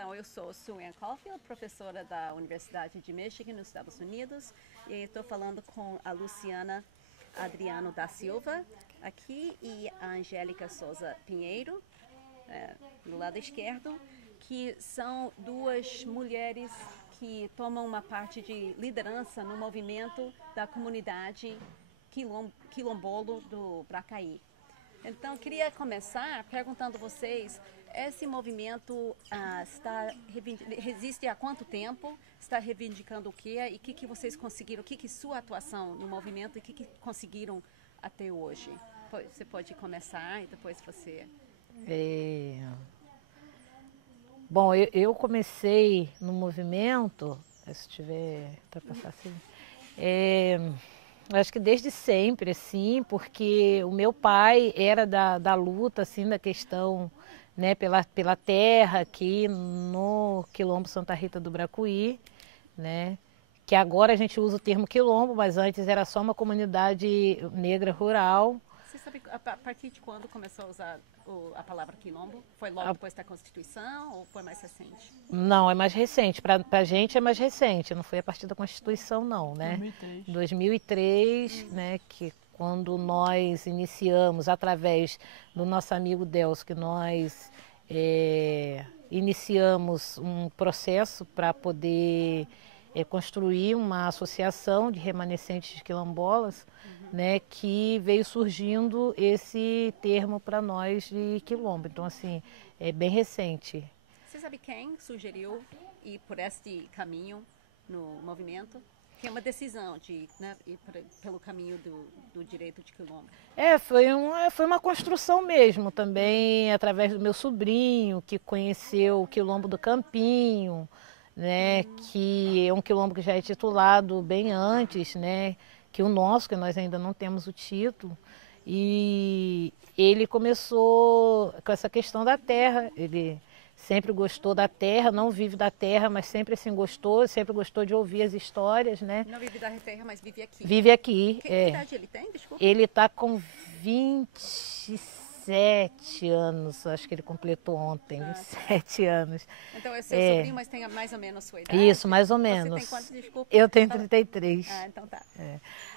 Então, eu sou Sue Ann Caulfield, professora da Universidade de Michigan, nos Estados Unidos, e estou falando com a Luciana Adriano da Silva aqui e a Angélica Souza Pinheiro, do lado esquerdo, que são duas mulheres que tomam uma parte de liderança no movimento da comunidade quilombola do Bracaí. Então, queria começar perguntando a vocês, esse movimento existe há quanto tempo? Está reivindicando o quê? E o que vocês conseguiram? O que sua atuação no movimento e o que conseguiram até hoje? Você pode começar e depois você... Bom, eu comecei no movimento, se tiver para passar assim, acho que desde sempre, assim, porque o meu pai era da luta, assim, da questão, né, pela terra aqui no Quilombo Santa Rita do Bracuí, né, que agora a gente usa o termo quilombo, mas antes era só uma comunidade negra rural. Você sabe a partir de quando começou a usar a palavra quilombo? Foi logo depois da Constituição ou foi mais recente? Não, é mais recente. Pra gente é mais recente. Não foi a partir da Constituição, não, né? 2003. 2003, né? Que quando nós iniciamos, através do nosso amigo Delcio, que nós iniciamos um processo para poder construir uma associação de remanescentes quilombolas, né, que veio surgindo esse termo para nós de quilombo. Então, assim, é bem recente. Você sabe quem sugeriu ir por este caminho no movimento? Que é uma decisão de, né, ir pelo caminho do direito de quilombo. Foi uma construção mesmo também, através do meu sobrinho, que conheceu o Quilombo do Campinho, né, que é um quilombo que já é titulado bem antes, né, que o nosso, que nós ainda não temos o título. E ele começou com essa questão da terra. Ele sempre gostou da terra, não vive da terra, mas sempre assim gostou, sempre gostou de ouvir as histórias, né? Não vive da terra, mas vive aqui. Vive aqui. Que idade ele tem? Desculpa. Ele está com 27 anos, acho que ele completou ontem, 27 anos. Então é seu sobrinho, mas tem mais ou menos a sua idade? Isso, mais ou menos. Você tem quantos, desculpa? Eu tenho 33. Ah, então tá.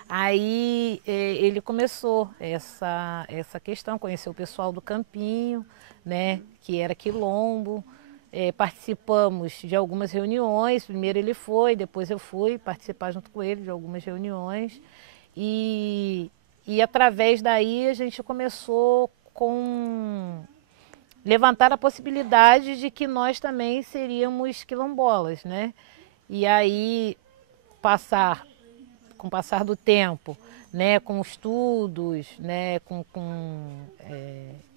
Aí ele começou essa questão, conheceu o pessoal do Campinho, né, que era quilombo. Participamos de algumas reuniões, primeiro ele foi, depois eu fui participar junto com ele de algumas reuniões. E através daí a gente começou com levantar a possibilidade de que nós também seríamos quilombolas, né? E aí com o passar do tempo, né, com estudos, né, com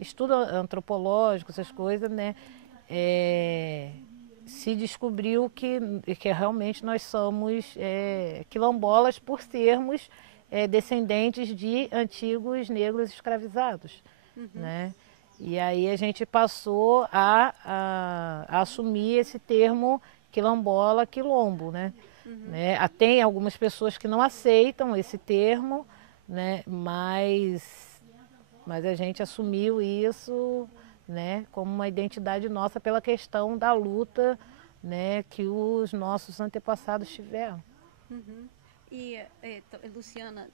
estudo antropológico, essas coisas, né, se descobriu que realmente nós somos quilombolas por sermos descendentes de antigos negros escravizados, né? E aí a gente passou a assumir esse termo quilombola, quilombo, né? Tem algumas pessoas que não aceitam esse termo, né? Mas a gente assumiu isso, né, como uma identidade nossa pela questão da luta, né, que os nossos antepassados tiveram. E Luciana,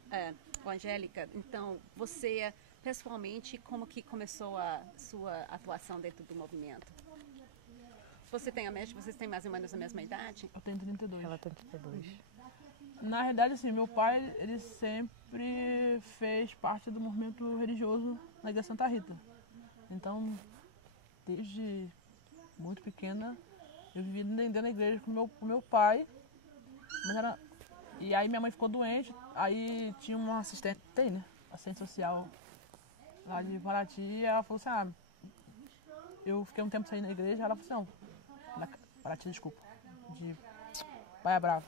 Angélica, então você pessoalmente, como que começou a sua atuação dentro do movimento? Vocês têm mais ou menos a mesma idade? Eu tenho 32. Ela tem 32. Na realidade, assim, meu pai, ele sempre fez parte do movimento religioso na Igreja Santa Rita. Então, desde muito pequena, eu vivi dentro da igreja com meu pai. E aí minha mãe ficou doente, aí tinha uma assistente, né? Assistente social lá de Paraty, e ela falou assim, eu fiquei um tempo sem ir na igreja, ela falou assim, Paraty, desculpa, de Baía Brava.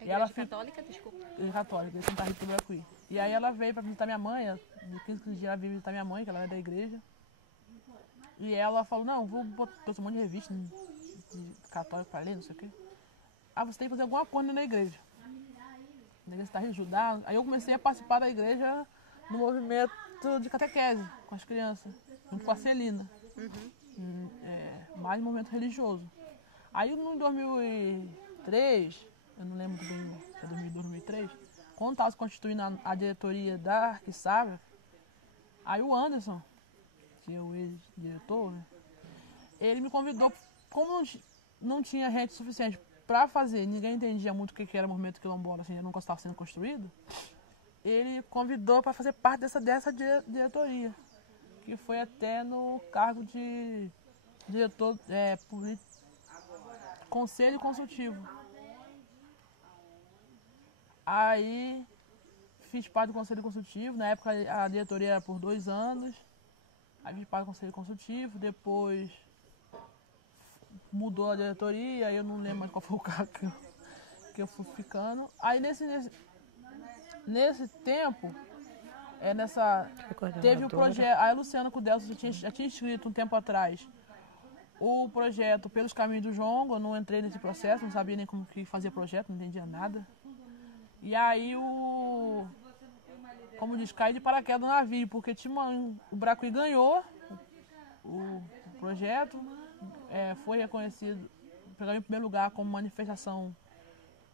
Igreja católica, desculpa? Igreja católica, Igreja Santa Rita do Bracuí. E aí ela veio para visitar minha mãe, de 15 dias ela veio visitar minha mãe, que ela era da igreja. E ela falou, não, vou botar um monte de revista de católico para ler, não sei o quê. Você tem que fazer alguma coisa na igreja. Na igreja Santa Rita, ajudar. Aí eu comecei a participar da igreja no movimento de catequese com as crianças, junto com a Celina. Mais um movimento religioso. Aí no 2003, eu não lembro bem se é 2002, 2003, quando estava se constituindo a diretoria da Arquissabra, aí o Anderson, que é o ex-diretor, né, ele me convidou, como não tinha gente suficiente para fazer, ninguém entendia muito o que era o movimento quilombola, assim, nunca estava sendo construído, ele convidou para fazer parte dessa diretoria, que foi até no cargo de diretor conselho consultivo. Aí fiz parte do conselho consultivo, na época a diretoria era por 2 anos, aí fiz parte do conselho consultivo, depois mudou a diretoria, aí eu não lembro mais qual foi o cargo que eu fui ficando. Aí nesse tempo, teve o projeto, aí a Luciana com o Delcio já tinha escrito um tempo atrás o projeto Pelos Caminhos do Jongo, eu não entrei nesse processo, não sabia nem como que fazia projeto, não entendia nada. E aí como diz, cai de paraquedas no navio, porque o Bracuí ganhou o projeto, foi reconhecido, pegou em primeiro lugar como manifestação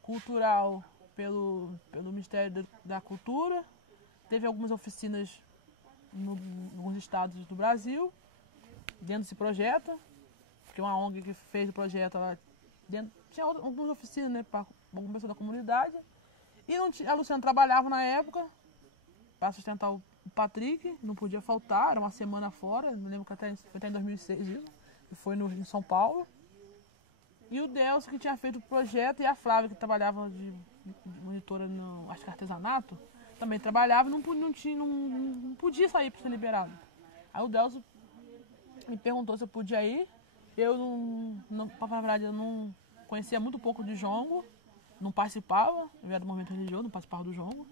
cultural pelo Ministério da Cultura, teve algumas oficinas em alguns estados do Brasil, dentro desse projeto, que é uma ONG que fez o projeto lá dentro, tinha algumas oficinas, né, para alguma pessoa da comunidade. E a Luciana trabalhava na época para sustentar o Patrick, não podia faltar, era uma semana fora, me lembro que foi até em 2006 isso, que foi em São Paulo. E o Delcio, que tinha feito o projeto, e a Flávia, que trabalhava de monitora no artesanato, também trabalhava e não podia sair para ser liberado. Aí o Delcio me perguntou se eu podia ir. Eu para falar a verdade, eu não conhecia muito pouco de jongo, não participava, eu era do movimento religioso, não participava do jongo,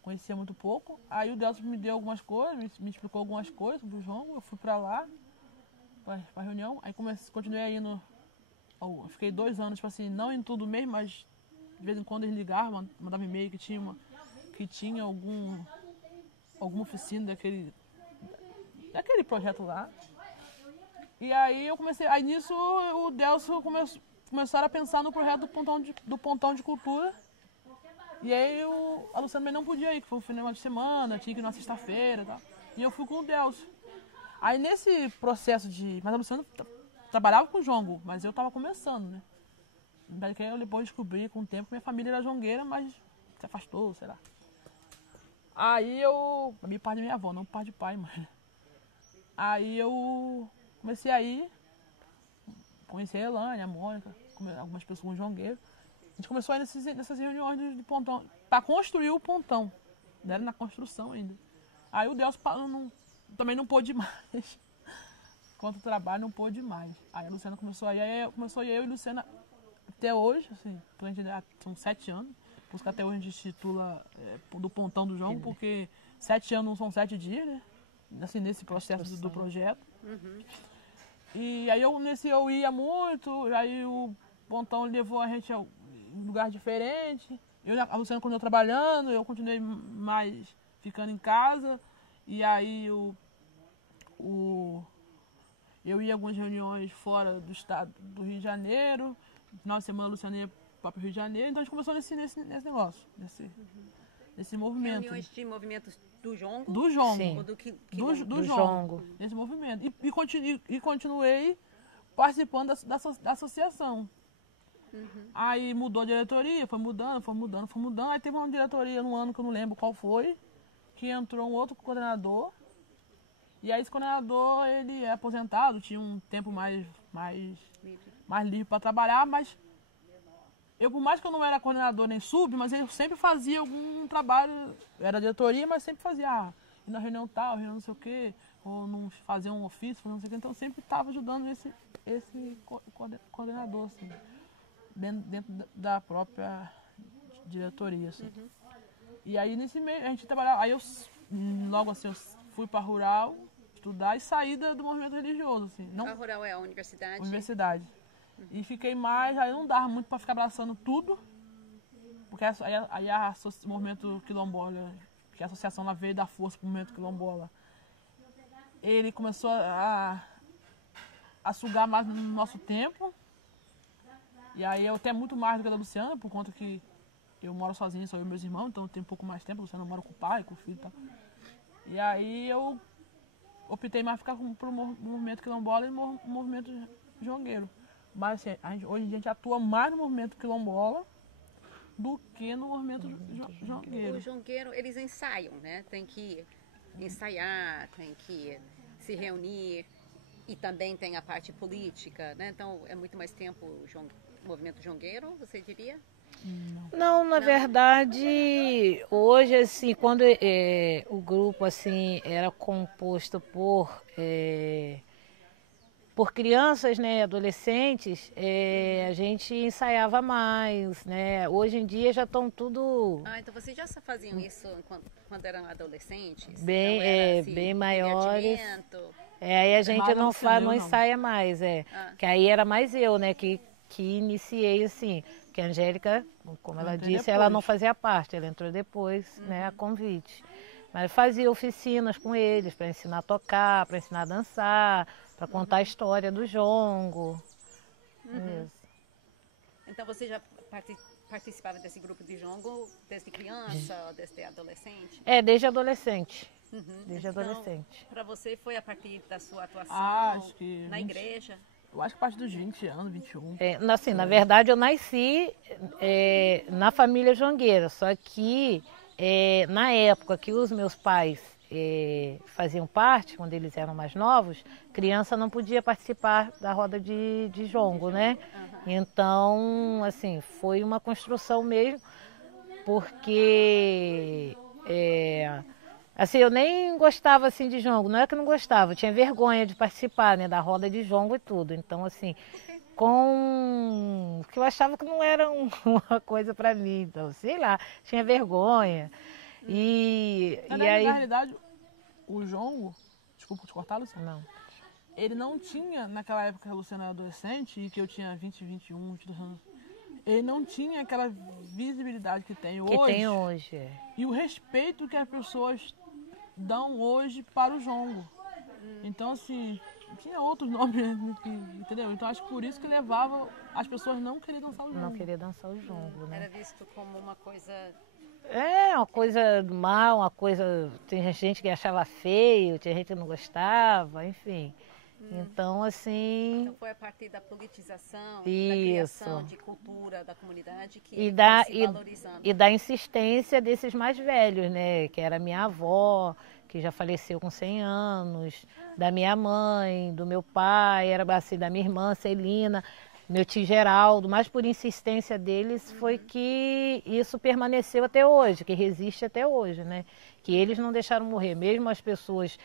conhecia muito pouco. Aí o Delcio me deu algumas coisas, me explicou algumas coisas sobre o jongo, eu fui para lá, para a reunião, aí continuei indo, eu fiquei 2 anos, tipo assim, não em tudo mesmo, mas de vez em quando eles ligavam, mandavam e-mail que tinha alguma oficina daquele projeto lá. E aí aí nisso o Delcio começaram a pensar no projeto do Pontão de Cultura. E aí a Luciana também não podia ir, que foi um final de semana, tinha que ir na sexta-feira e tal. E eu fui com o Delcio. Aí nesse processo mas a Luciana trabalhava com jongo, mas eu tava começando, né? Daí que eu depois descobri com o tempo que minha família era jongueira, mas se afastou, sei lá. Aí a minha parte da minha avó, não parte de pai, mas. Aí eu comecei a ir, conheci a Elane, a Mônica, algumas pessoas com jongueiro. A gente começou a ir nessas reuniões de pontão, para construir o pontão. Era na construção ainda. Aí o Delcio também não pôde mais. Quanto trabalho, não pôde mais. Aí a Luciana começou a ir, começou eu e a Luciana até hoje, assim, são 7 anos. Por isso que até hoje a gente titula do Pontão do Jongo, porque 7 anos não são 7 dias, né? Assim, nesse processo do projeto. Uhum. E aí eu ia muito, aí o Pontão levou a gente a um lugar diferente. A Luciana continuou trabalhando, eu continuei mais ficando em casa. E aí eu ia a algumas reuniões fora do estado do Rio de Janeiro. No final de semana a Luciana ia para o Rio de Janeiro. Então a gente começou nesse negócio, nesse movimento. Reuniões de movimentos do jongo? Do jongo. Sim. Ou do jongo. Nesse movimento. E continuei participando da associação. Uhum. Aí mudou a diretoria, foi mudando. Aí teve uma diretoria no ano que eu não lembro qual foi, que entrou um outro coordenador. E aí esse coordenador, ele é aposentado, tinha um tempo mais livre para trabalhar, mas por mais que eu não era coordenador nem sub, mas eu sempre fazia algum trabalho, era diretoria, mas sempre fazia, ir na reunião tal, reunião não sei o quê, ou não fazer um ofício, não sei o quê, então eu sempre estava ajudando esse coordenador, assim, dentro da própria diretoria, assim. Uhum. E aí nesse meio, a gente trabalhava, aí logo assim, eu fui para Rural estudar e saí do movimento religioso, assim. A Rural é a universidade? Universidade. Uhum. E fiquei mais, aí não dava muito para ficar abraçando tudo, porque aí o movimento quilombola, que a associação lá veio dar força para o movimento quilombola, ele começou a sugar mais no nosso tempo, E aí eu tenho muito mais do que a da Luciana, por conta que eu moro sozinha, só eu e meus irmãos, então eu tenho um pouco mais tempo. A Luciana mora com o pai, com o filho e tal. E aí eu optei mais ficar pro movimento quilombola e movimento jongueiro. Mas assim, hoje em dia a gente atua mais no movimento quilombola do que no movimento jongueiro. O jongueiro, eles ensaiam, né? Tem que ensaiar, tem que se reunir e também tem a parte política, né? Então é muito mais tempo o movimento jongueiro, você diria? Não, na verdade, hoje, assim, quando o grupo, assim, era composto por crianças, né, adolescentes, a gente ensaiava mais, né? Hoje em dia já estão tudo Então vocês já faziam isso quando eram adolescentes? bem, Então era, assim, bem maiores. divertimento? Aí a gente não não. ensaia mais, que aí era mais eu, né, que iniciei, assim, que a Angélica, como ela disse, ela não fazia parte, ela entrou depois, né, a convite. Mas fazia oficinas com eles para ensinar a tocar, para ensinar a dançar, para contar a história do jongo. Isso. Então você já participava desse grupo de jongo desde criança ou desde adolescente? Desde adolescente. Desde então, adolescente. Para você foi a partir da sua atuação acho que na igreja? Eu acho que a partir dos 20 anos, 21. Assim, na verdade eu nasci na família jongueira, só que na época que os meus pais faziam parte, quando eles eram mais novos, criança não podia participar da roda de jongo, né? Então, assim, foi uma construção mesmo, porque assim, eu nem gostava assim de jongo, não é que eu não gostava, eu tinha vergonha de participar, né, da roda de jongo e tudo. Então, assim, que eu achava que não era uma coisa para mim, então, sei lá, tinha vergonha. E aí, na realidade, o jongo, desculpa te cortar, Luciana. Não. Ele não tinha, naquela época que a Luciana era adolescente e que eu tinha 20, 21, 22 anos, ele não tinha aquela visibilidade que tem hoje. Que tem hoje. E o respeito que as pessoas dão hoje para o jongo. Então, assim, tinha outros nomes, entendeu? Então, acho que por isso que levava as pessoas não querer dançar o jongo. Não querer dançar o jongo, né? Era visto como uma coisa... Uma coisa mal, uma coisa... Tem gente que achava feio, tinha gente que não gostava, enfim. Então, assim... Então foi a partir da politização, da Isso. criação de cultura da comunidade que E foi se valorizando. E da insistência desses mais velhos, né? Que era minha avó, que já faleceu com 100 anos, da minha mãe, do meu pai, era assim, da minha irmã Celina, meu tio Geraldo, mas por insistência deles foi que isso permaneceu até hoje, que resiste até hoje, né? Que eles não deixaram morrer, mesmo as pessoas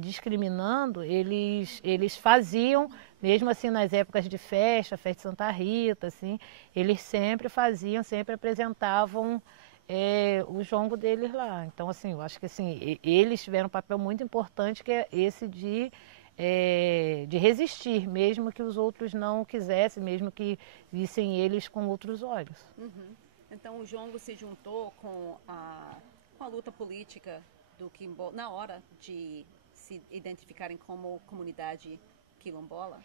discriminando, eles faziam, mesmo assim nas épocas de festa de Santa Rita, assim, eles sempre faziam, sempre apresentavam o jongo deles lá. Então, assim, eu acho que assim, eles tiveram um papel muito importante, que é esse de resistir, mesmo que os outros não quisessem, mesmo que vissem eles com outros olhos. Então o jongo se juntou com a luta política do quilombola na hora de se identificarem como comunidade quilombola?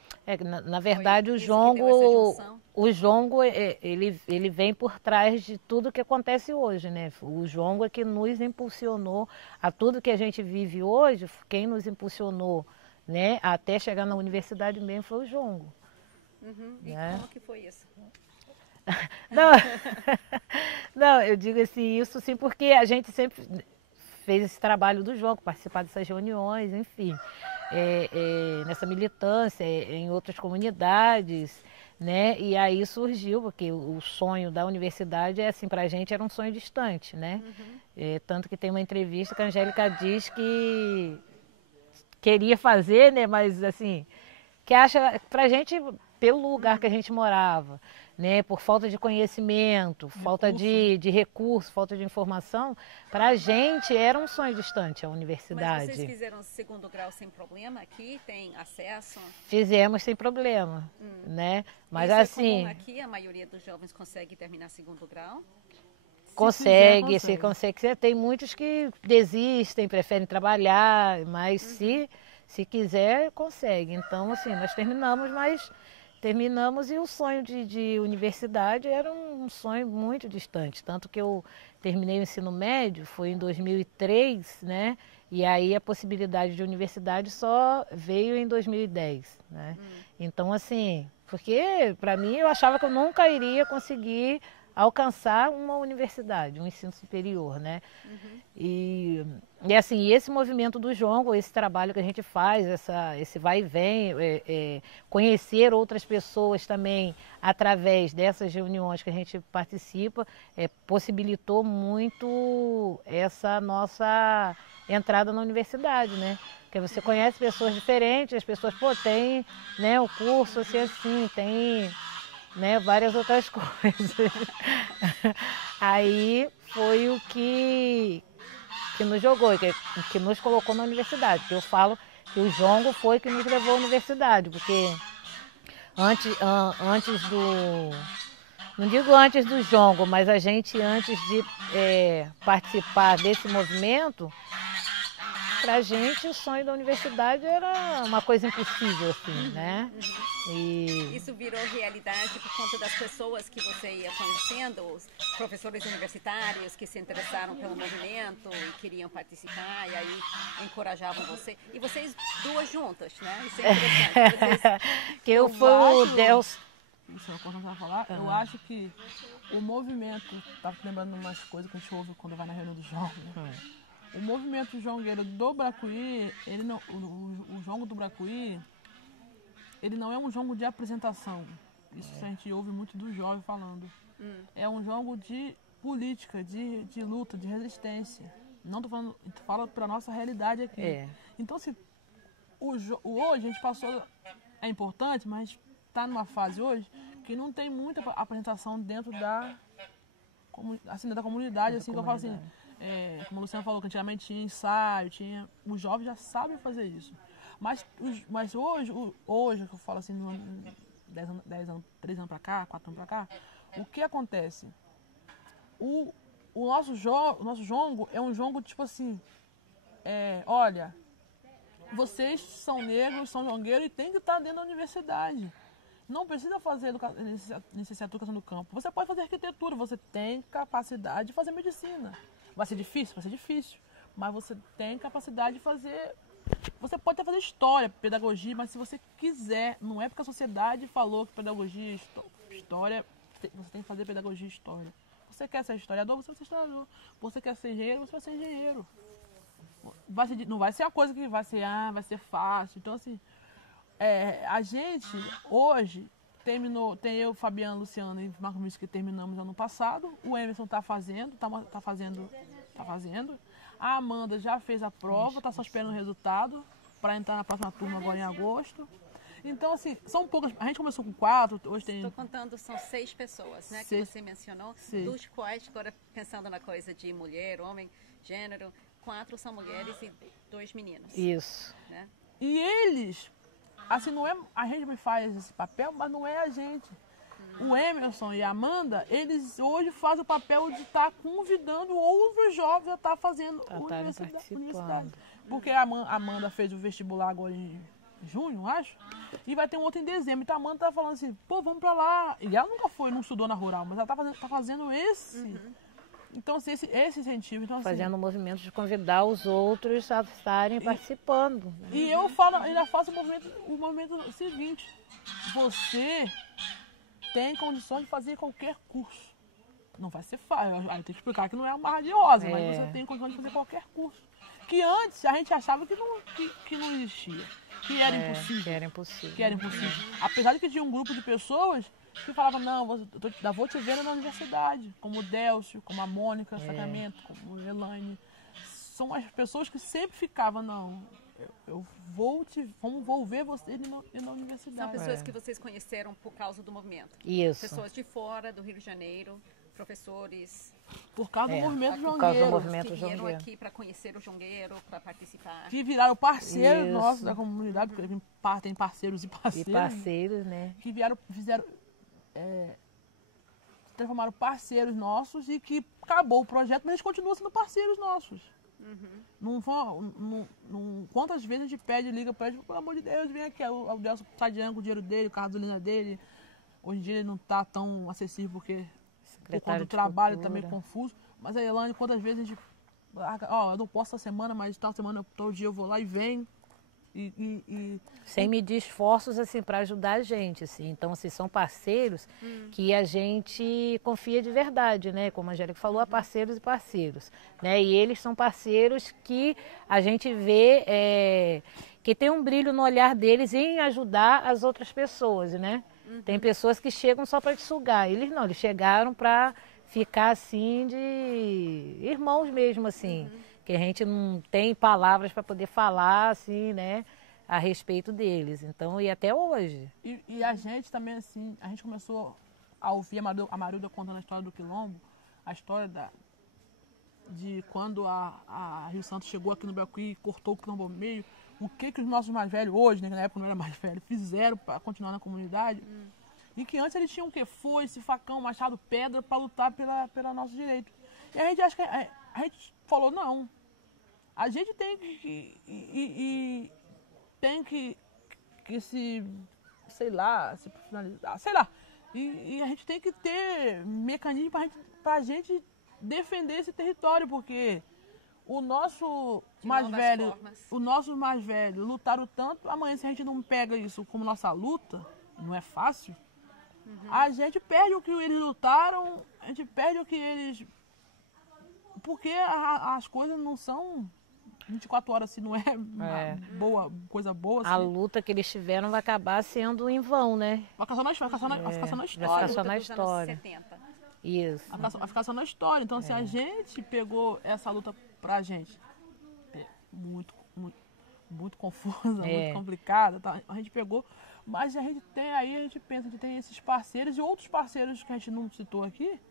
Na verdade, o jongo ele vem por trás de tudo que acontece hoje, né? O jongo é que nos impulsionou a tudo que a gente vive hoje. Quem nos impulsionou, né, até chegar na universidade mesmo foi o jongo. E como que foi isso? Não, eu digo assim, isso sim, porque a gente sempre fez esse trabalho do jongo, participar dessas reuniões, enfim, nessa militância, em outras comunidades, né? E aí surgiu, porque o sonho da universidade assim, pra gente era um sonho distante, né? Tanto que tem uma entrevista que a Angélica diz que queria fazer, né? Mas assim, que acha, pra gente, pelo lugar que a gente morava, né, por falta de conhecimento, falta de recurso, falta de informação, para a gente era um sonho distante a universidade. Mas vocês fizeram segundo grau sem problema aqui? Tem acesso? Fizemos sem problema, né? Mas isso assim... é comum aqui? A maioria dos jovens consegue terminar segundo grau? Consegue. Tem muitos que desistem, preferem trabalhar, mas se quiser, consegue. Então, assim, nós terminamos, mas terminamos e o sonho de universidade era um sonho muito distante. Tanto que eu terminei o ensino médio, foi em 2003, né? E aí a possibilidade de universidade só veio em 2010, né? Então, assim, porque para mim eu achava que eu nunca iria conseguir alcançar uma universidade, um ensino superior, né? E assim, esse movimento do jongo, esse trabalho que a gente faz, esse vai e vem, conhecer outras pessoas também através dessas reuniões que a gente participa, possibilitou muito essa nossa entrada na universidade, né? Porque você conhece pessoas diferentes, as pessoas, pô, tem, né, o curso assim, tem, né, várias outras coisas. Aí foi o que nos jogou, que nos colocou na universidade. Porque eu falo que o jongo foi que nos levou à universidade, porque antes do... Não digo antes do jongo, mas a gente antes de participar desse movimento, pra gente o sonho da universidade era uma coisa impossível, assim, né? E Isso virou realidade por conta das pessoas que você ia conhecendo, os professores universitários que se interessaram pelo movimento e queriam participar e aí encorajavam você. E vocês duas juntas, né? Isso é interessante. que eu fui o Deus. Isso eu começar a falar. Eu acho que o movimento, tá lembrando umas coisas que a gente ouve quando vai na reunião do jongo, né? O movimento jongueiro do Bracuí, ele não, o jongo do Bracuí, ele não é um jongo de apresentação. Isso a gente ouve muito do jovem falando. É um jongo de política, de luta, de resistência. Não tô falando, fala para nossa realidade aqui. Então, se hoje a gente passou, é importante, mas está numa fase hoje que não tem muita apresentação dentro da comunidade, assim, que eu falo assim, como a Luciana falou, que antigamente tinha ensaio, os jovens já sabem fazer isso. Mas hoje que eu falo assim, 10 anos, 3 anos para cá, 4 anos para cá, o que acontece? O nosso jongo é um jongo tipo assim, olha, vocês são negros, são jongueiros e tem que estar dentro da universidade. Não precisa fazer licenciatura em educação do campo. Você pode fazer arquitetura, você tem capacidade de fazer medicina. Vai ser difícil? Vai ser difícil. Mas você tem capacidade de fazer... Você pode até fazer história, pedagogia, mas se você quiser, não é porque a sociedade falou que pedagogia, história, você tem que fazer pedagogia e história. Você quer ser historiador, você vai ser historiador. Você quer ser engenheiro, você vai ser engenheiro. Não vai ser uma coisa que vai ser fácil. Então, assim, a gente hoje terminou, tem eu, Fabiana, Luciana e Marco Mício que terminamos ano passado. O Emerson está fazendo. A Amanda já fez a prova, está só esperando o resultado para entrar na próxima turma agora em agosto. Então, assim, são poucas. A gente começou com 4, hoje tem... Estou contando, são 6 pessoas, né, 6. Que você mencionou, Sim. Dos quais, agora pensando na coisa de mulher, homem, gênero, 4 são mulheres e 2 meninos. Isso. Né? E eles, assim, não é a gente que faz esse papel, mas não é a gente. O Emerson e a Amanda, eles hoje fazem o papel de estar convidando outros jovens a estar fazendo universidade. Porque a Amanda fez o vestibular agora em junho, acho, e vai ter um outro em dezembro. Então a Amanda tá falando assim, pô, vamos pra lá. E ela nunca foi, não estudou na rural, mas ela tá fazendo esse. Então, assim, esse incentivo. Então, assim, fazendo o movimento de convidar os outros a estarem participando. Né? E eu ainda faço o movimento seguinte. Você tem condições de fazer qualquer curso. Não vai ser fácil. Aí eu tenho que explicar que não é uma barra de rosa, mas você tem condições de fazer qualquer curso. Que antes a gente achava que não existia. Que era impossível. Que era impossível. Apesar de que tinha um grupo de pessoas que falavam, não, vou te ver na universidade. Como o Délcio, como a Mônica Sacramento, como a Elaine. São as pessoas que sempre ficavam, não, vou ver você na universidade. São pessoas que vocês conheceram por causa do movimento. Isso. Pessoas de fora do Rio de Janeiro, professores. Por causa do movimento jongueiro. Por causa do movimento que vieram jongueiro. aqui para conhecer o jongueiro, para participar. Que viraram parceiros nossos da comunidade, porque tem parceiros e parceiros. E parceiros, né? Que transformaram parceiros nossos e que acabou o projeto, mas eles continuam sendo parceiros nossos. Quantas vezes a gente pede, liga pra ele, pelo amor de Deus, vem aqui, o Delson sai de ano com o dinheiro dele, com a gasolina dele. Hoje em dia ele não tá tão acessível porque por conta do trabalho tá meio confuso. Mas a Elaine, quantas vezes a gente, eu não posso essa semana, mas tal semana, todo dia eu vou lá e venho. Sem medir esforços assim para ajudar a gente, assim. Então, assim, são parceiros que a gente confia de verdade, né? Como a Angélica falou, há parceiros e parceiros, né? E eles são parceiros que a gente vê que tem um brilho no olhar deles em ajudar as outras pessoas, né? Tem pessoas que chegam só para te sugar. Eles não, eles chegaram para ficar assim de irmãos mesmo, assim. Que a gente não tem palavras para poder falar, assim, né, a respeito deles. Então, e até hoje. E a gente também, assim, a gente começou a ouvir a Marilda contando a história do Quilombo, a história de quando a Rio Santos chegou aqui no Belcuí e cortou o Quilombo ao meio, o que os nossos mais velhos hoje, né, que na época não era mais velho, fizeram para continuar na comunidade. E que antes eles tinham o quê? Foice, facão, machado, pedra para lutar pela nosso direito. E a gente acha que a gente falou, não, a gente tem que se, sei lá, se profissionalizar, sei lá. E a gente tem que ter mecanismo pra gente defender esse território, porque os nossos mais velhos lutaram tanto, amanhã se a gente não pega isso como nossa luta, não é fácil, a gente perde o que eles lutaram, a gente perde o que eles... Porque as coisas não são 24 horas, se não é coisa boa. Assim. A luta que eles tiveram vai acabar sendo em vão, né? Vai ficar só na história. Vai ficar só na história. Isso. Vai ficar só na história. Então, se a gente pegou essa luta pra gente, muito confusa, muito complicada, tá? A gente pegou, mas a gente tem aí, a gente pensa, a gente tem esses parceiros e outros parceiros que a gente não citou aqui,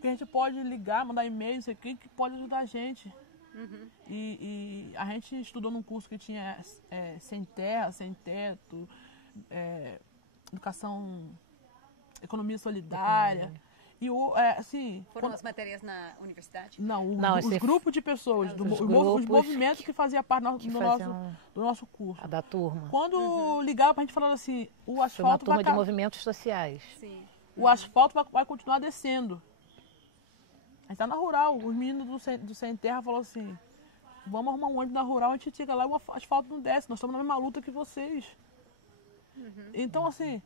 que a gente pode ligar, mandar e-mail, isso aqui, que pode ajudar a gente. E a gente estudou num curso que tinha sem terra, sem teto, educação, economia solidária. E assim... Foram as matérias na universidade? Não, os grupos de pessoas, os movimentos que faziam parte do nosso curso. Da turma. Quando ligava pra gente falando assim, o asfalto foi uma turma de movimentos sociais. Sim. O asfalto vai continuar descendo. A gente tá na rural, os meninos do Sem Terra falaram assim, vamos arrumar um ônibus na rural, a gente chega lá e o asfalto não desce, nós estamos na mesma luta que vocês. Então, assim,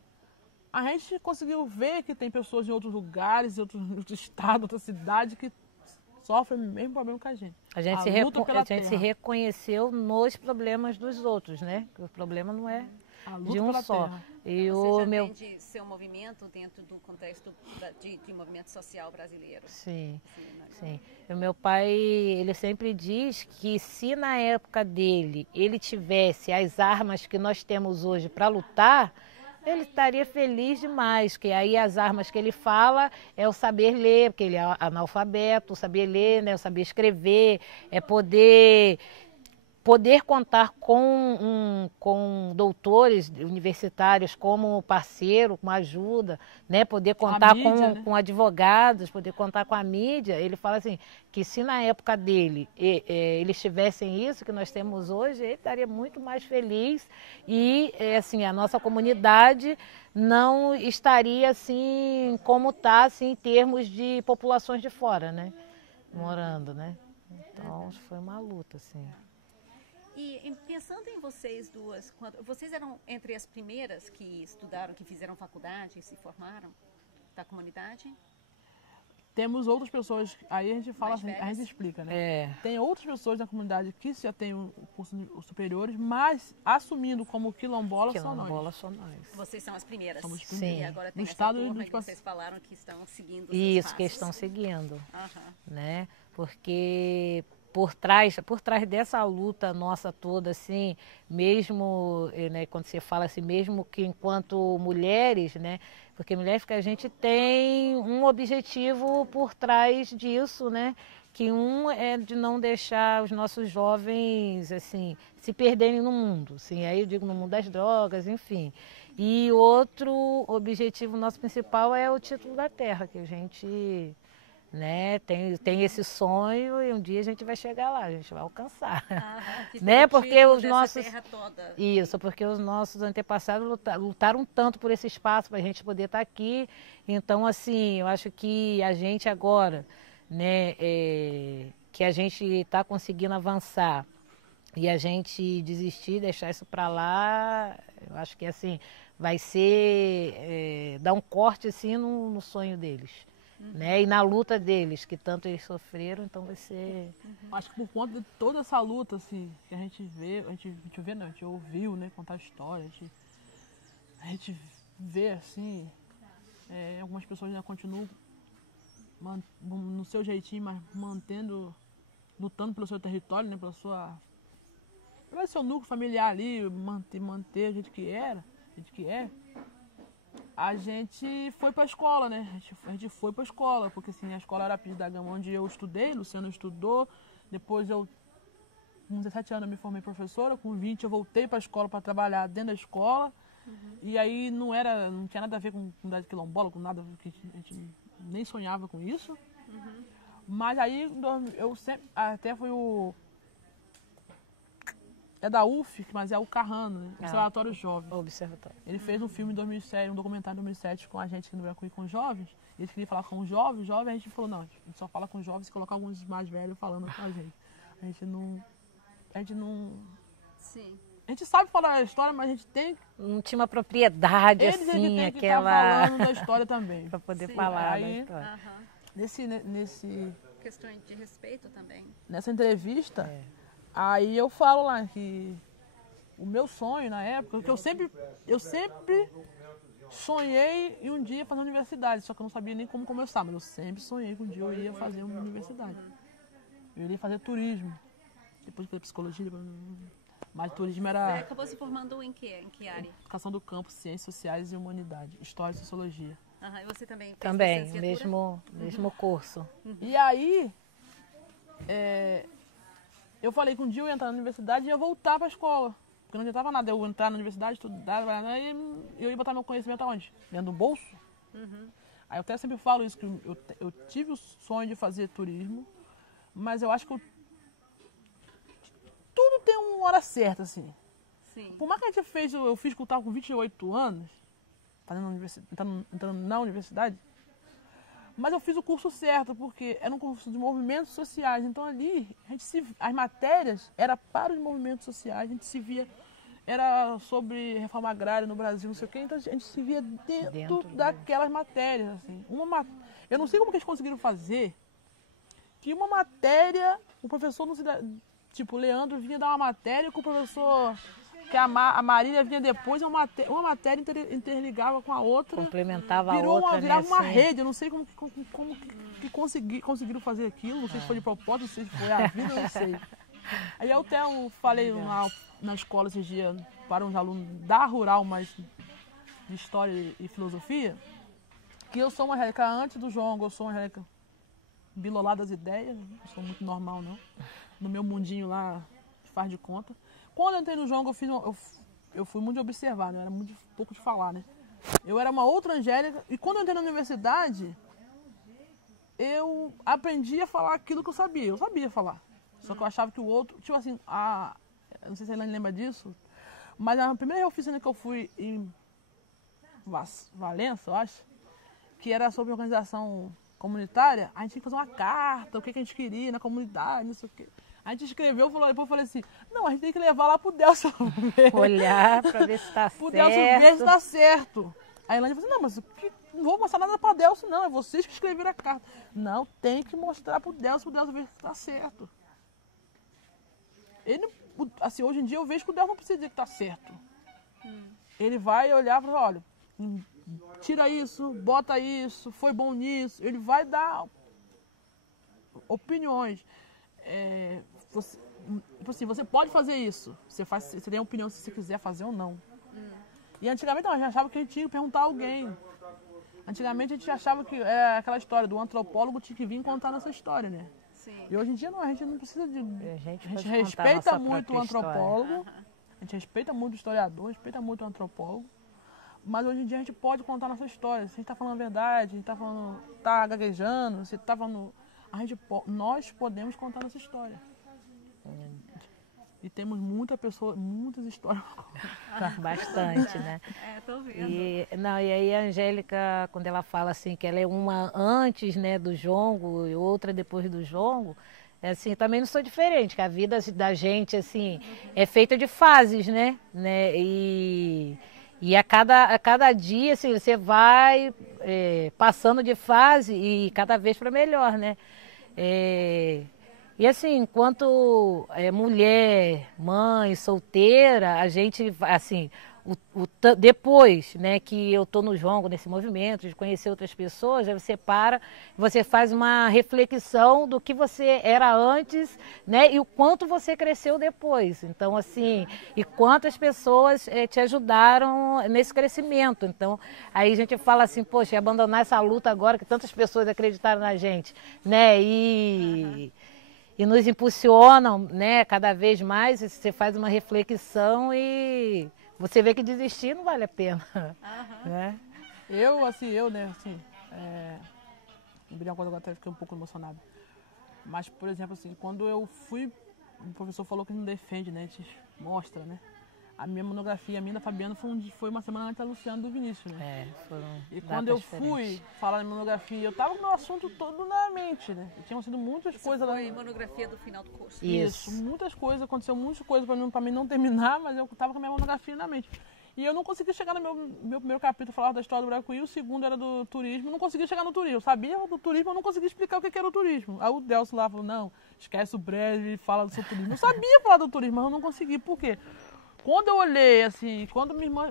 a gente conseguiu ver que tem pessoas em outros lugares, em outros estados, outras cidades, que sofrem o mesmo problema que a gente. A gente se reconheceu nos problemas dos outros, né? Porque o problema não é de um só. Terra. E você já entende seu movimento dentro do contexto de movimento social brasileiro? Sim. O meu pai, ele sempre diz que se na época dele ele tivesse as armas que nós temos hoje para lutar, ele estaria feliz demais, que aí as armas que ele fala é o saber ler, porque ele é analfabeto, o saber ler, né, o saber escrever, é poder contar com doutores universitários como parceiro, com ajuda, né? Poder contar com advogados, poder contar com a mídia. Ele fala assim, que se na época dele eles tivessem isso que nós temos hoje, ele estaria muito mais feliz e assim, a nossa comunidade não estaria assim como está assim, em termos de populações de fora, né? Morando, né? Então foi uma luta, assim. E pensando em vocês duas, vocês eram entre as primeiras que estudaram, que fizeram faculdade, se formaram da comunidade? Temos outras pessoas, aí a gente fala assim, a gente explica, né? Tem outras pessoas da comunidade que já têm o curso superiores, mas assumindo como quilombola só nós. Vocês são as primeiras? Somos as primeiras. E agora tem no essa estado turma que vocês falaram que estão seguindo os Isso, que estão seguindo, né? Porque por trás dessa luta nossa toda, assim, mesmo, né, quando você fala assim, mesmo que enquanto mulheres, né, porque mulheres que a gente tem um objetivo por trás disso, né, que um é de não deixar os nossos jovens, assim, se perderem no mundo, assim, aí eu digo no mundo das drogas, enfim. E outro objetivo nosso principal é o título da terra, que a gente né? Tem esse sonho e um dia a gente vai chegar lá, a gente vai alcançar. Que Né? Porque os dessa nossos terra toda. Isso, porque os nossos antepassados lutaram tanto por esse espaço para a gente poder estar aqui. Então, assim, eu acho que a gente agora, né, que a gente está conseguindo avançar e a gente desistir, deixar isso para lá, eu acho que assim vai ser dar um corte assim no sonho deles. Né? E na luta deles, que tanto eles sofreram, então vai ser... Acho que por conta de toda essa luta, assim, que a gente vê, a gente vê não, a gente ouviu, né, contar história, a gente vê, assim, algumas pessoas ainda continuam no seu jeitinho, mas lutando pelo seu território, né, pelo seu núcleo familiar ali, manter a gente que era, a gente que é. A gente foi pra escola, né? A gente foi pra escola, porque assim, a escola Arapires da Gama, onde eu estudei, Luciano estudou, depois eu, com 17 anos, eu me formei professora, com 20 eu voltei pra escola para trabalhar dentro da escola, e aí não tinha nada a ver com comunidade quilombola, com nada, a gente nem sonhava com isso. Mas aí eu sempre, até fui é da UF, mas é o Carrano, né? Observatório Jovem. Observatório. Ele fez um filme em 2007, um documentário em 2007 com a gente aqui no Brasil com jovens. E ele queria falar com os jovens, a gente falou, não, a gente só fala com os jovens e colocar alguns mais velhos falando com a gente. A gente não... Sim. A gente sabe falar a história, mas a gente tem... Não tinha uma propriedade Eles assim, tem que aquela... estar falando da história também. para poder falar da Aí, história. nesse... Questão de respeito também. Nessa entrevista, aí eu falo lá que o meu sonho na época, que eu sempre sonhei em um dia fazer universidade, só que eu não sabia nem como começar, mas eu sempre sonhei que um dia eu ia fazer uma universidade. Eu iria fazer turismo, depois fazer psicologia, mas turismo Você era acabou se formando em que área? educação do campo, ciências sociais e humanidade, história e sociologia. E você também fez Também, licenciatura? mesmo curso. E aí, eu falei que um dia eu ia entrar na universidade e ia voltar para a escola. Porque não adiantava nada eu entrar na universidade, estudar, e eu ia botar meu conhecimento aonde? Dentro do bolso. Aí eu até sempre falo isso, que eu tive o sonho de fazer turismo, mas eu acho que tudo tem uma hora certa, assim. Sim. Por mais que eu fiz cultural com 28 anos, entrando na universidade, mas eu fiz o curso certo, porque era um curso de movimentos sociais. Então ali, as matérias eram para os movimentos sociais, a gente se via, era sobre reforma agrária no Brasil, não sei o quê, então a gente se via dentro daquelas matérias. Assim. Eu não sei como que eles conseguiram fazer, que uma matéria, o professor não se dá, tipo, o Leandro vinha dar uma matéria com o professor... que a Marília vinha depois, uma matéria interligava com a outra. Complementava a outra, virava uma assim. rede, eu não sei como que conseguiram fazer aquilo, não sei se foi de propósito, não sei se foi a vida, eu não sei. Aí eu até falei na escola esses dias para uns alunos da Rural, mas de História e Filosofia, que eu sou uma Angélica antes do João, eu sou uma Angélica bilolá das ideias, não sou muito normal não, no meu mundinho lá, faz de conta. Quando eu entrei no João, eu fui muito de observar, não era muito pouco de falar, né? Eu era uma outra Angélica, e quando eu entrei na universidade, eu aprendi a falar aquilo que eu sabia falar. Só que eu achava que o outro, tipo assim, não sei se a Elaine lembra disso, mas na primeira oficina que eu fui em Valença, eu acho, que era sobre organização comunitária, a gente tinha que fazer uma carta, o que a gente queria na comunidade, não sei o quê. A gente escreveu, depois eu falei assim, não, a gente tem que levar lá pro Delcio ver. Olhar para ver se está certo. Pro Delcio ver se tá certo. Aí a Elaine falou assim, não, mas não vou mostrar nada pra Delcio não, é vocês que escreveram a carta. Não, tem que mostrar pro Delcio ver se tá certo. Ele, assim, hoje em dia eu vejo que o Delcio não precisa dizer que tá certo. Ele vai olhar e falar, olha, tira isso, bota isso, foi bom nisso. Ele vai dar opiniões. Você pode fazer isso. Você tem a opinião se você quiser fazer ou não. E antigamente a gente achava que a gente tinha que perguntar a alguém. Antigamente a gente achava que aquela história do antropólogo tinha que vir contar nossa história, né? Sim. E hoje em dia não, a gente não precisa de... A gente respeita muito o antropólogo, a gente respeita muito o historiador, respeita muito o antropólogo, Mas hoje em dia a gente pode contar nossa história. Se a gente está falando a verdade, a gente tá gaguejando, se tá falando... nós podemos contar nossa história. E temos muitas histórias. Bastante, né? Tô vendo. E aí a Angélica, quando ela fala assim que ela é uma antes, né, do jongo e outra depois do jongo, assim, também não sou diferente, que a vida da gente, assim, é feita de fases, né? E a cada dia, assim, você vai passando de fase e cada vez para melhor, né? E assim, enquanto mulher, mãe, solteira, a gente, assim, depois, né, que eu tô no jongo, nesse movimento, de conhecer outras pessoas, aí você para, você faz uma reflexão do que você era antes, né, e o quanto você cresceu depois. Então, assim, e quantas pessoas te ajudaram nesse crescimento. Então, aí a gente fala assim, poxa, abandonar essa luta agora que tantas pessoas acreditaram na gente, né, e nos impulsionam, né, cada vez mais, você faz uma reflexão e você vê que desistir não vale a pena, né? Lembrei uma coisa agora, até fiquei um pouco emocionada. Mas, por exemplo, assim, quando eu fui, o professor falou que não defende, né, a gente mostra, né? A minha monografia, a minha da Fabiana, foi uma semana antes da Luciana do Vinícius, né? Foram E quando eu fui falar da monografia, eu tava com o meu assunto todo na mente, né? E tinham sido muitas coisas lá. Foi monografia do final do curso. Isso. Muitas coisas, aconteceu muitas coisas pra mim não terminar, mas eu tava com a minha monografia na mente. E eu não consegui chegar no meu primeiro capítulo, falar da história do Bracuí, o segundo era do turismo, eu não consegui chegar no turismo. Eu sabia do turismo, eu não consegui explicar o que era o turismo. Aí o Delcio lá falou, não, esquece o breve e fala do seu turismo. Eu sabia falar do turismo, mas eu não consegui. Por quê? Quando eu olhei, assim, quando minha irmã,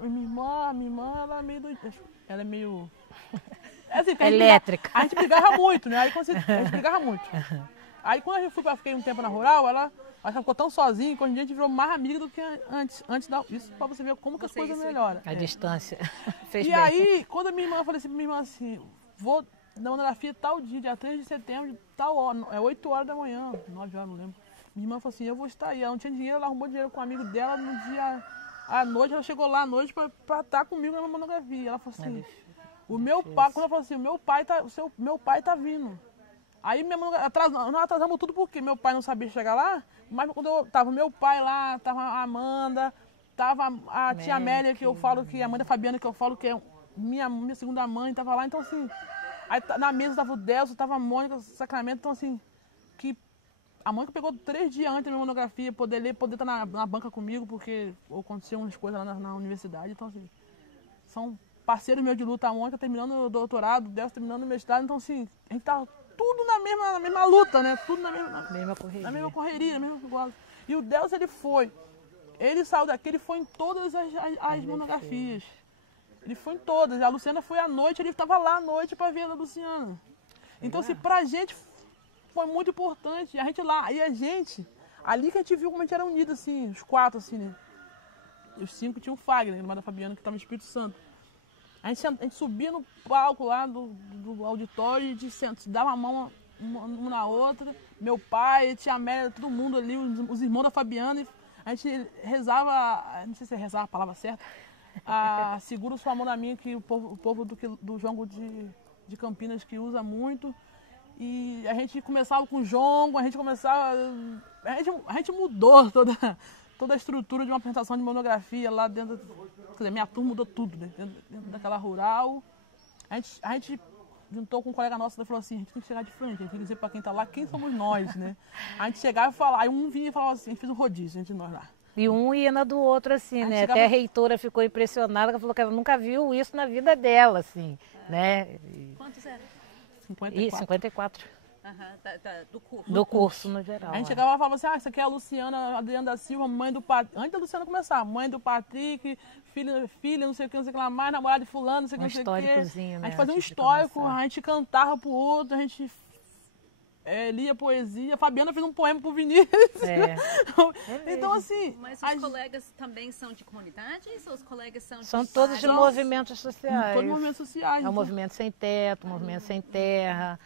ela é meio doida. Ela é meio... assim, elétrica. A gente brigava muito, né? A gente brigava muito. Aí quando eu fiquei um tempo na rural, ela ficou tão sozinha que hoje em dia a gente virou mais amiga do que antes isso pra você ver como que as coisas melhoram. A distância fez bem. E aí, quando a minha irmã, eu falei assim pra minha irmã assim, vou na monografia tal dia 3 de setembro, tal hora, 8 horas da manhã, 9 horas, não lembro. Minha irmã falou assim, eu vou estar aí. Ela não tinha dinheiro, ela arrumou dinheiro com um amigo dela no dia... À noite, ela chegou lá à noite pra estar comigo na monografia. Ela falou assim, o meu pai... Quando ela falou assim, meu pai tá vindo. Aí minha monografia... Nós atrasamos tudo porque meu pai não sabia chegar lá. Mas quando eu tava meu pai lá, tava a Amanda, tava a tia Amélia, que eu falo que... A mãe da Fabiana, que eu falo que é minha segunda mãe, tava lá. Então assim... Aí na mesa tava o Delcio, tava a Mônica, Sacramento. Então assim... A mãe que pegou 3 dias antes da minha monografia, poder estar na banca comigo, porque aconteceu umas coisas lá na universidade. Então, assim, são parceiros meus de luta. A Mônica terminando o doutorado, o Delcio terminando o mestrado. Então, assim, a gente tá tudo na mesma luta, né? Tudo na mesma correria. Na mesma correria, na mesma igual. E o Delcio, ele saiu daqui, ele foi em todas as monografias. Ele foi em todas. A Luciana foi à noite, ele estava lá à noite para ver a Luciana. Então, assim, pra gente... foi muito importante, a gente lá, e a gente, ali que a gente viu como a gente era unido, assim, os 4, assim, né? E os 5 tinham o Fagner, irmã da Fabiana, que estava no Espírito Santo. A gente subia no palco lá do auditório e a gente dava a mão uma na outra, meu pai, tia Amélia, todo mundo ali, os irmãos da Fabiana, e a gente rezava, não sei se é rezar a palavra certa, segura sua mão na minha, que o povo do jongo de Campinas que usa muito. E a gente começava com jongo, a gente mudou toda a estrutura de uma apresentação de monografia lá dentro, quer dizer, minha turma mudou tudo, né? Dentro daquela rural. A gente juntou com um colega nosso e falou assim, a gente tem que chegar de frente, a gente tem que dizer para quem está lá quem somos nós, né? A gente chegava e falava, aí um vinha e falava assim, a gente fez um rodízio entre nós lá. E um ia na do outro, assim, né? Chegava... Até a reitora ficou impressionada, ela falou que ela nunca viu isso na vida dela, assim, né? Quantos eram? 54. Do curso. Do curso, no geral. A gente chegava e falava assim, essa aqui é a Luciana Adriana da Silva, mãe do Patrick. Antes da Luciana começar, mãe do Patrick, filha, não sei o que lá mais, namorada de fulano, não sei o que, não sei o que. Históricozinho, né? A gente fazia um histórico, a gente cantava pro outro, a gente lia poesia. A Fabiana fez um poema pro Vinícius. Então, assim... Mas os colegas também são de comunidades ou os colegas são de... São todos de movimentos sociais. Todos movimentos sociais. É o Movimento Sem Teto, o Movimento Sem Terra,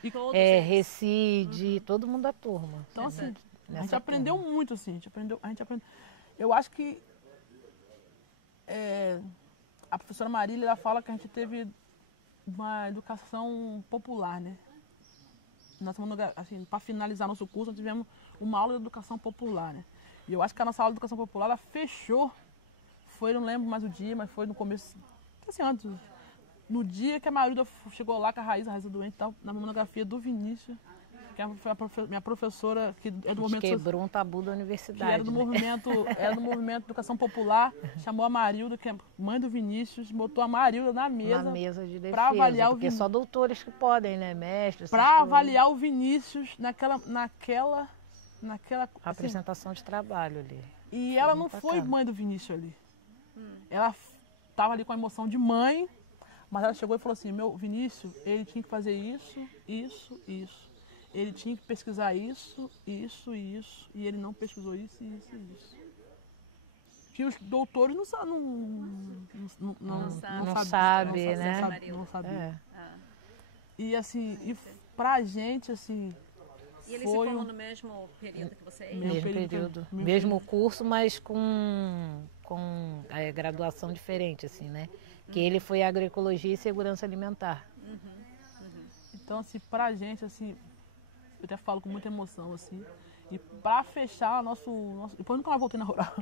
Recide, todo mundo da turma. Então, assim, a gente aprendeu muito, assim. A gente aprendeu... Eu acho que... a professora Marília, ela fala que a gente teve uma educação popular, né? Nós, assim, para finalizar nosso curso, nós tivemos uma aula de educação popular, né? E eu acho que a nossa aula de educação popular, ela fechou, foi, não lembro mais o dia, mas foi no começo, assim, antes, no dia que a Marilda chegou lá com a Raíssa doente, tal, na monografia do Vinícius, que foi a minha professora, que é do movimento... Quebrou um tabu da universidade, que era do movimento, era do movimento de educação popular, chamou a Marilda, que é mãe do Vinícius, botou a Marilda na mesa de defesa, para avaliar o porque Vinícius. Só doutores que podem, né, mestres. Para avaliar o Vinícius naquela apresentação de trabalho ali. E ela não foi mãe do Vinícius ali. Ela estava ali com a emoção de mãe, mas ela chegou e falou assim, meu Vinícius, ele tinha que fazer isso, isso, isso. Ele tinha que pesquisar isso, isso e isso, e ele não pesquisou isso, isso e isso. Que os doutores não sabiam, não sabem, né? Não sabiam. E assim, e pra gente, assim... E eles se formam no mesmo período que vocês? Mesmo período. Mesmo curso, mas com graduação diferente, assim, né? Que ele foi agroecologia e segurança alimentar. Então, assim, pra gente, assim... Eu até falo com muita emoção, assim. E para fechar nosso... Depois nunca mais voltei na rural.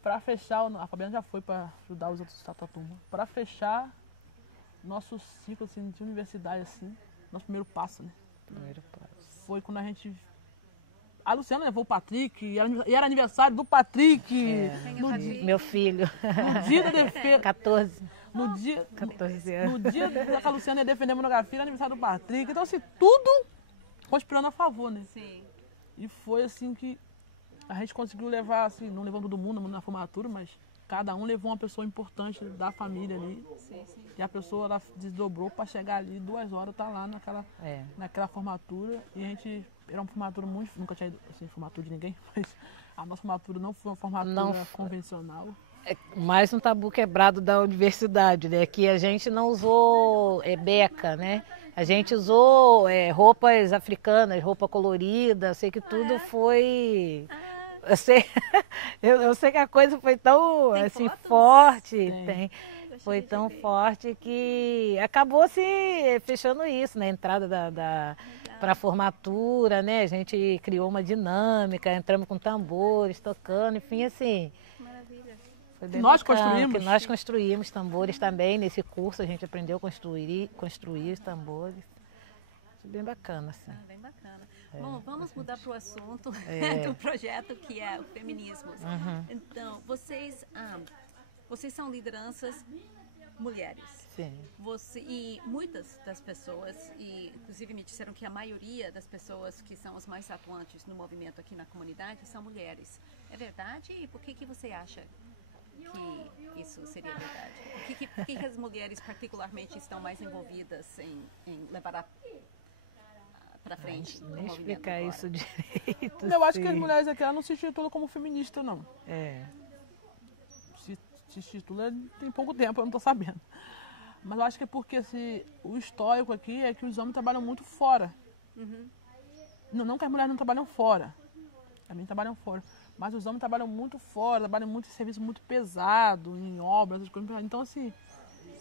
Para fechar... A Fabiana já foi para ajudar os outros da turma. Para fechar nosso ciclo assim, de universidade, assim. Nosso primeiro passo, né? Primeiro passo. Foi quando a gente... A Luciana levou o Patrick. E era aniversário do Patrick. Meu filho. No dia da defesa... 14. No dia... 14 anos. No dia que a Luciana ia defender a monografia, era aniversário do Patrick. Então, assim, tudo... conspirando a favor, né? Sim. E foi assim que a gente conseguiu levar, assim, não levando todo mundo na formatura, mas cada um levou uma pessoa importante da família ali. Sim, sim. E a pessoa, ela desdobrou para chegar ali 2 horas, tá lá naquela formatura. E a gente, era uma formatura muito, nunca tinha ido assim, formatura de ninguém, mas a nossa formatura não foi uma formatura convencional. É mais um tabu quebrado da universidade, né? Que a gente não usou beca, né? A gente usou roupas africanas, roupa colorida, sei que tudo foi... Eu sei que a coisa foi tão assim, forte, foi tão forte que acabou se fechando isso, né? A entrada para a formatura, né? A gente criou uma dinâmica, entramos com tambores, tocando, enfim, assim... Maravilha. Foi bem Nós bacana, construímos? porque nós construímos tambores também. Nesse curso a gente aprendeu a construir os tambores. Foi bem bacana, assim. Bem bacana. Bom, vamos mudar para o assunto do projeto, que é o feminismo. Então, vocês são lideranças mulheres. Sim. E muitas das pessoas, e inclusive me disseram que a maioria das pessoas que são as mais atuantes no movimento aqui na comunidade são mulheres. É verdade? E por que você acha que isso seria verdade? Por que as mulheres particularmente estão mais envolvidas em levar para frente? Nem explicar agora isso direito. Eu acho que as mulheres aqui não se titulam como feministas, não. Se titula tem pouco tempo, eu não estou sabendo. Mas eu acho que é porque o histórico aqui é que os homens trabalham muito fora. Não que as mulheres não trabalham fora. Também trabalham fora. Mas os homens trabalham muito fora, trabalham muito em serviço muito pesado, em obras, essas coisas. Então, assim,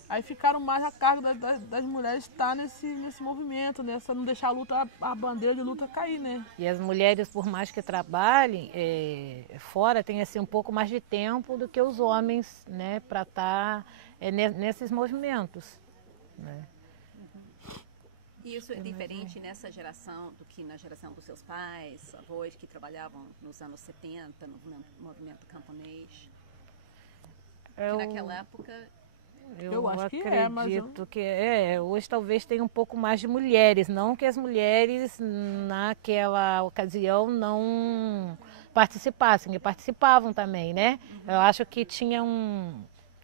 aí ficaram mais a cargo das mulheres estar nesse movimento, não deixar a bandeira de luta cair, né? E as mulheres, por mais que trabalhem fora, têm assim, um pouco mais de tempo do que os homens, né, para estar nesses movimentos, né? E isso é diferente nessa geração do que na geração dos seus pais, avós que trabalhavam nos anos 70 no movimento camponês? Naquela época... Eu acho que acredito que hoje talvez tenha um pouco mais de mulheres, não que as mulheres naquela ocasião não participassem, que participavam também, né? Eu acho que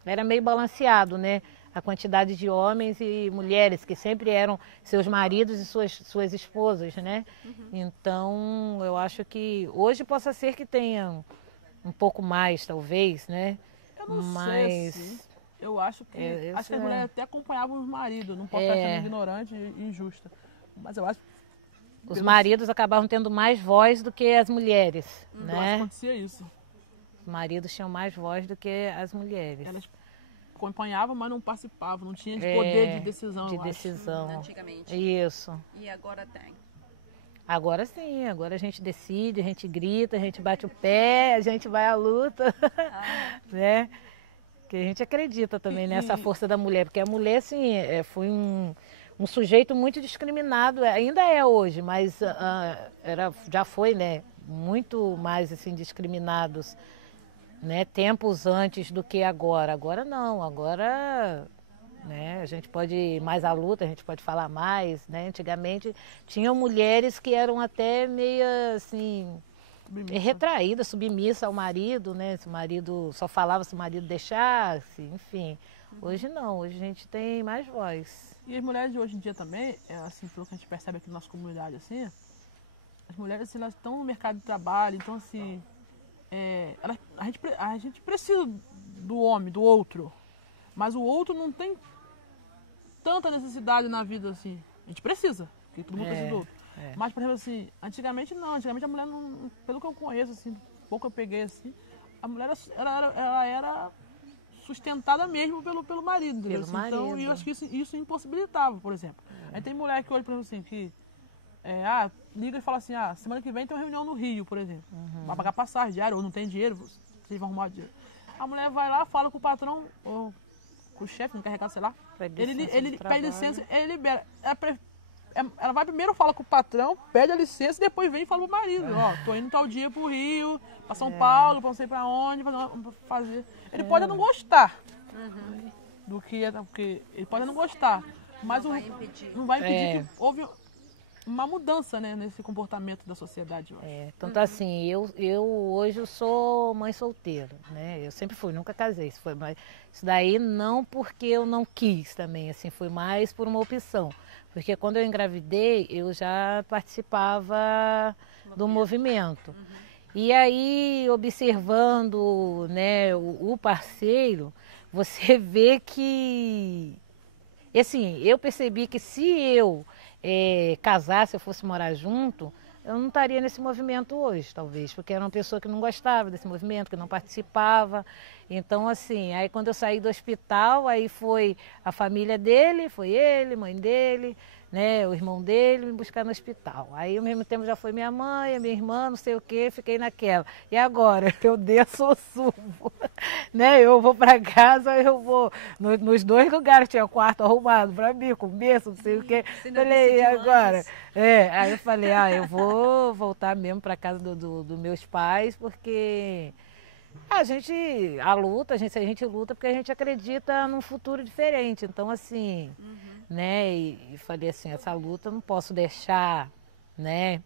era meio balanceado, né? A quantidade de homens e mulheres que sempre eram seus maridos e suas esposas, né? Então, eu acho que hoje possa ser que tenha um pouco mais, talvez, né? Eu não sei, assim. Eu acho que as mulheres até acompanhavam os maridos, não posso estar sendo ignorante e injusta. Mas eu acho que os maridos acabavam tendo mais voz do que as mulheres, né? Eu acho que acontecia isso. Os maridos tinham mais voz do que as mulheres. acompanhava, mas não participava, não tinha de poder de decisão, De eu acho. decisão. Antigamente. Isso. E agora tem. Agora sim, agora a gente decide, a gente grita, a gente bate o pé, a gente vai à luta, né? Que a gente acredita também nessa força da mulher, porque a mulher, assim, foi um sujeito muito discriminado, ainda é hoje, mas já foi, né? Muito mais, assim, discriminados, né? Tempos antes do que agora. Agora não, agora... Né? A gente pode ir mais à luta, a gente pode falar mais, né? Antigamente tinham mulheres que eram até meio assim, retraídas, submissas ao marido, né? Se o marido só falava se o marido deixasse, enfim. Hoje não, hoje a gente tem mais voz. E as mulheres de hoje em dia também, assim, pelo que a gente percebe aqui na nossa comunidade, assim, as mulheres assim, elas estão no mercado de trabalho, então assim, a gente precisa do homem, do outro, mas o outro não tem tanta necessidade na vida assim. A gente precisa, porque todo mundo precisa do outro. Mas, por exemplo, assim, antigamente não. Antigamente a mulher, não, pelo que eu conheço, assim, pouco eu peguei assim, a mulher ela era sustentada mesmo pelo marido, entendeu? Pelo Assim, então, marido. e eu acho que isso impossibilitava, por exemplo. Aí tem mulher que hoje, por exemplo, assim, que liga e fala assim, semana que vem tem uma reunião no Rio, por exemplo. Vai pagar passagem diária, ou não tem dinheiro, vocês vão arrumar dinheiro. A mulher vai lá, fala com o patrão, ou com o chefe, encarregado, sei lá. Ele pede licença, ele libera. Ela vai primeiro, fala com o patrão, pede a licença e depois vem e fala pro marido, tô indo tal dia pro Rio, pra São Paulo, pra não sei pra onde, fazer. Ele pode não gostar do que porque ele pode não gostar, mas não vai impedir que houve uma mudança, né, nesse comportamento da sociedade hoje. Tanto assim, eu hoje eu sou mãe solteira, né? Eu sempre fui, nunca casei. Isso daí não porque eu não quis também, assim, foi mais por uma opção. Porque quando eu engravidei, eu já participava do movimento. E aí, observando, né, o parceiro, você vê que... Assim, eu percebi que se eu casasse, eu fosse morar junto, eu não estaria nesse movimento hoje, talvez, porque era uma pessoa que não gostava desse movimento, que não participava. Então, assim, aí quando eu saí do hospital, aí foi a família dele, foi ele, mãe dele, né, o irmão dele, me buscar no hospital. Aí, ao mesmo tempo, já foi minha mãe, minha irmã, não sei o quê, fiquei naquela. E agora? Eu desço ou subo, né? Eu vou para casa, eu vou nos dois lugares, tinha quarto arrumado para mim, com berço, não sei o quê. Falei, e agora? Aí eu falei, eu vou voltar mesmo para casa dos meus pais, porque a gente luta porque a gente acredita num futuro diferente. Então, assim, né? E falei assim, essa luta eu não posso deixar, né?